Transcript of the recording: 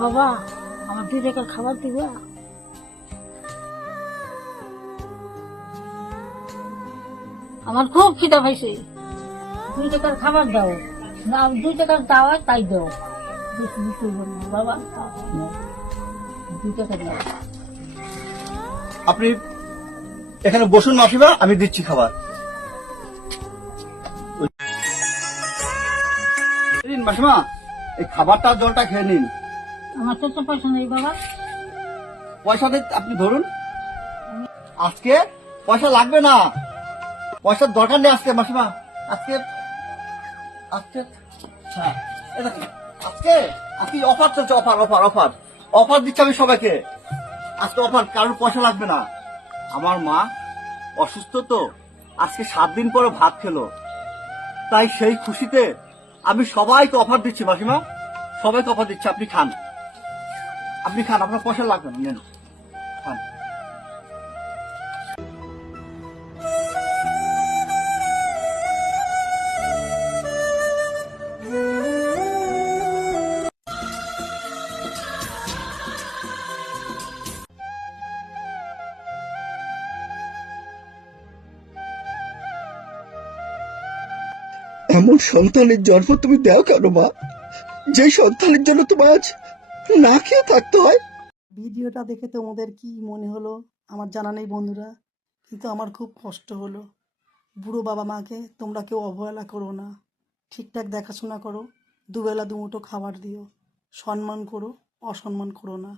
বাবা, আমার 2 টাকার খাবার দিবা? আমার খুব খিদা পাইছে, 2 টাকার খাবার দাও। না, 2 টাকার দাওয়া তাই দাও, বেশি কিছু বলবো না বাবা। 2 টাকা দাও। আপনি এখানে বসুন মাসিমা, আমি দিচ্ছি খাবার। নিন মাসিমা, এই খাবারটা আর জলটা খেয়ে নিন। আমার তো পয়সা নেই বাবা। পয়সা দিন, আপনি ধরুন। আজকে পয়সা লাগবে না, পয়সার দরকার নেই আজকে মাসিমা। আজকে আজকে হ্যাঁ, এই দেখুন, আজকে আজকে অফার চলছে, অফার অফার অফার অফার দিচ্ছি আমি সবাইকে। আজকে অফার, কারোর পয়সা লাগবে না। আমার মা অসুস্থ তো, আজকে 7 দিন পরে ভাত খেলো, তাই সেই খুশিতে আমি সবাইকে অফার দিচ্ছি মাসিমা, সবাইকে অফার দিচ্ছি। আপনি খান, আপনি খান, আপনার পয়সা লাগবে না, নেন খান। এমন সন্তানের জন্ম তুমি দাও কেন মা, যে সন্তানের জন্য তোমার আজ না খেয়ে থাকতে হয়? ভিডিওটা দেখে তোমাদের কি মনে হলো আমার জানা নেই বন্ধুরা, কিন্তু আমার খুব কষ্ট হলো। বুড়ো বাবা মাকে তোমরা কেউ অবহেলা করো না, ঠিকঠাক দেখাশোনা করো, দুবেলা দুমুঠো খাবার দিও, সম্মান করো, অসম্মান করো না।